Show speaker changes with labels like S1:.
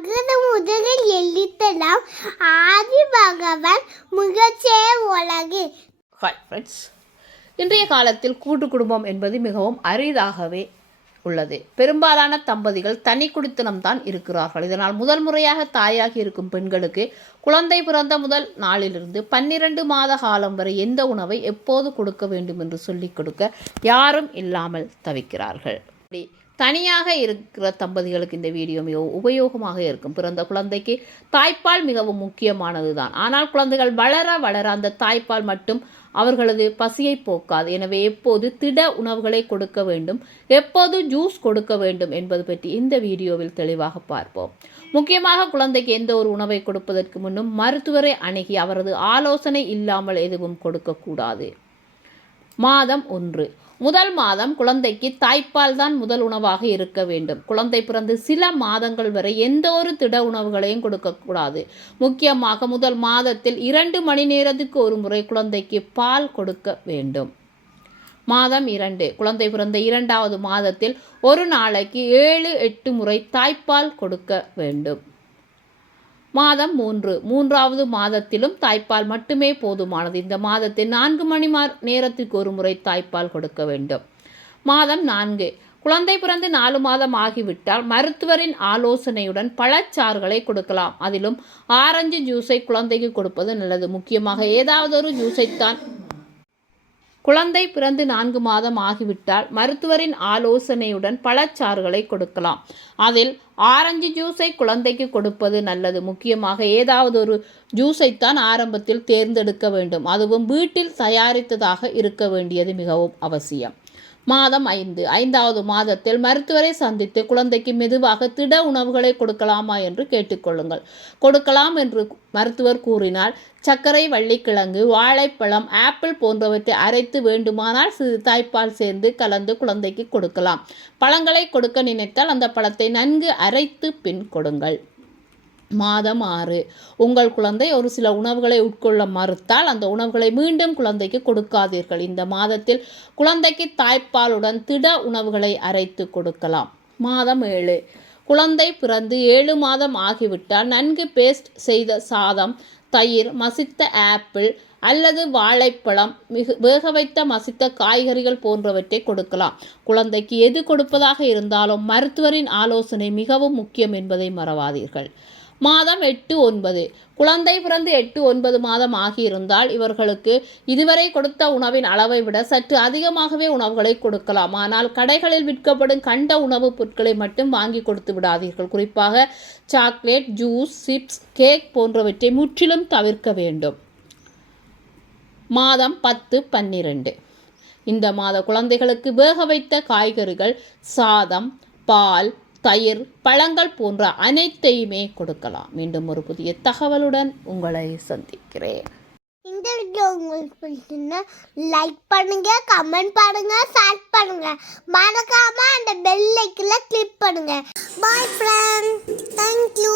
S1: அகர முதலில் எழுத்தலாம். ஆதி பகவான் முகச்சே உலகு.
S2: ஹாய் ஃப்ரெண்ட்ஸ் இன்றைய காலத்தில் கூட்டு குடும்பம் என்பது மிகவும் அரிதாகவே உள்ளது. பெரும்பாலான தம்பதிகள் தனி குடித்தனம்தான் இருக்கிறார்கள். இதனால் முதல் முறையாக தாயாகி இருக்கும் பெண்களுக்கு குழந்தை பிறந்த முதல் நாளிலிருந்து பன்னிரண்டு மாத காலம் வரை எந்த உணவை எப்போது கொடுக்க வேண்டும் என்று சொல்லிக் கொடுக்க யாரும் இல்லாமல் தவிக்கிறார்கள். இப்படி தனியாக இருக்கிற தம்பதிகளுக்கு இந்த வீடியோ மிகவும் உபயோகமாக இருக்கும். பிறந்த குழந்தைக்கு தாய்ப்பால் மிகவும் முக்கியமானது தான் ஆனால் குழந்தைகள் வளர வளர அந்த தாய்ப்பால் மட்டும் அவர்களது பசியை போக்காது. எனவே எப்போது திட உணவுகளை கொடுக்க வேண்டும் எப்போது ஜூஸ் கொடுக்க வேண்டும் என்பது பற்றி இந்த வீடியோவில் தெளிவாக பார்ப்போம். முக்கியமாக குழந்தைக்கு எந்த ஒரு உணவை கொடுப்பதற்கு முன்னும் மருத்துவரை அணுகி அவரது ஆலோசனை இல்லாமல் எதுவும் கொடுக்கக்கூடாது. மாதம் ஒன்று. முதல் மாதம் குழந்தைக்கு தாய்ப்பால் தான் முதல் உணவாக இருக்க வேண்டும். குழந்தை பிறந்து சில மாதங்கள் வரை எந்த ஒரு திட உணவுகளையும் கொடுக்கக்கூடாது முக்கியமாக முதல் மாதத்தில் இரண்டு மணி நேரத்துக்கு ஒரு முறை குழந்தைக்கு பால் கொடுக்க வேண்டும். மாதம் இரண்டு. குழந்தை பிறந்த இரண்டாவது மாதத்தில் ஒரு நாளைக்கு ஏழு எட்டு முறை தாய்ப்பால் கொடுக்க வேண்டும். மாதம் மூன்று. மூன்றாவது மாதத்திலும் தாய்ப்பால் மட்டுமே போதுமானது. இந்த மாதத்தில் நான்கு மணி நேரத்திற்கு ஒரு முறை தாய்ப்பால் கொடுக்க வேண்டும். மாதம் நான்கு. குழந்தை பிறந்து நாலு மாதம் ஆகிவிட்டால் மருத்துவரின் ஆலோசனையுடன் பழச்சாறுகளை கொடுக்கலாம். அதிலும் ஆரஞ்சு ஜூஸை குழந்தைக்கு கொடுப்பது நல்லது. முக்கியமாக ஏதாவது ஒரு ஜூஸைத்தான் குழந்தை பிறந்து நான்கு மாதம் ஆகிவிட்டால் மருத்துவரின் ஆலோசனையுடன் பழச்சாறுகளை கொடுக்கலாம். அதில் ஆரஞ்சு ஜூஸை குழந்தைக்கு கொடுப்பது நல்லது. முக்கியமாக ஏதாவது ஒரு ஜூஸைத்தான் ஆரம்பத்தில் தேர்ந்தெடுக்க வேண்டும். அதுவும் வீட்டில் தயாரித்ததாக இருக்க வேண்டியது மிகவும் அவசியம். மாதம் ஐந்து. ஐந்தாவது மாதத்தில் மருத்துவரை சந்தித்து குழந்தைக்கு மெதுவாக திட உணவுகளை கொடுக்கலாமா என்று கேட்டுக்கொள்ளுங்கள். கொடுக்கலாம் என்று மருத்துவர் கூறினால் சர்க்கரை வள்ளிக்கிழங்கு வாழைப்பழம் ஆப்பிள் போன்றவற்றை அரைத்து வேண்டுமானால் சிறு தாய்ப்பால் சேர்ந்து கலந்து குழந்தைக்கு கொடுக்கலாம். பழங்களை கொடுக்க நினைத்தால் அந்த பழத்தை நன்கு அரைத்து பின் கொடுங்கள். மாதம் ஆறு. உங்கள் குழந்தை ஒரு சில உணவுகளை உட்கொள்ள மறுத்தால் அந்த உணவுகளை மீண்டும் குழந்தைக்கு கொடுக்காதீர்கள். இந்த மாதத்தில் குழந்தைக்கு தாய்ப்பாலுடன் திட உணவுகளை அரைத்து கொடுக்கலாம். மாதம் ஏழு. குழந்தை பிறந்து ஏழு மாதம் ஆகிவிட்டால் நன்கு பேஸ்ட் செய்த சாதம் தயிர் மசித்த ஆப்பிள் அல்லது வாழைப்பழம் மிக வேக வைத்த மசித்த காய்கறிகள் போன்றவற்றை கொடுக்கலாம். குழந்தைக்கு எது கொடுப்பதாக இருந்தாலும் மருத்துவரின் ஆலோசனை மிகவும் முக்கியம் என்பதை மறவாதீர்கள். மாதம் எட்டு ஒன்பது. குழந்தை பிறந்து எட்டு ஒன்பது மாதம் ஆகியிருந்தால் இவர்களுக்கு இதுவரை கொடுத்த உணவின் அளவை விட சற்று அதிகமாகவே உணவுகளை கொடுக்கலாம். ஆனால் கடைகளில் விற்கப்படும் கண்ட உணவுப் பொருட்களை மட்டும் வாங்கி கொடுத்து விடாதீர்கள். குறிப்பாக சாக்லேட் ஜூஸ் சிப்ஸ் கேக் போன்றவற்றை முற்றிலும் தவிர்க்க வேண்டும். மாதம் பத்து பன்னிரண்டு. இந்த மாத குழந்தைகளுக்கு வேக வைத்த காய்கறிகள் சாதம் பால் தயிர் பழங்கள் போன்ற அனைத்தையுமே கொடுக்கலாம். மீண்டும் ஒரு புதிய தகவலுடன் உங்களை சந்திக்கிறேன்.
S1: இந்த வீடியோ உங்களுக்கு பிடிச்சிருந்தா லைக் பண்ணுங்க கமெண்ட் பண்ணுங்க ஷேர் பண்ணுங்க. மறக்காம அந்த பெல் ஐக்கன்ல கிளிக் பண்ணுங்க. பாய் ஃப்ரெண்ட் தேங்க்யூ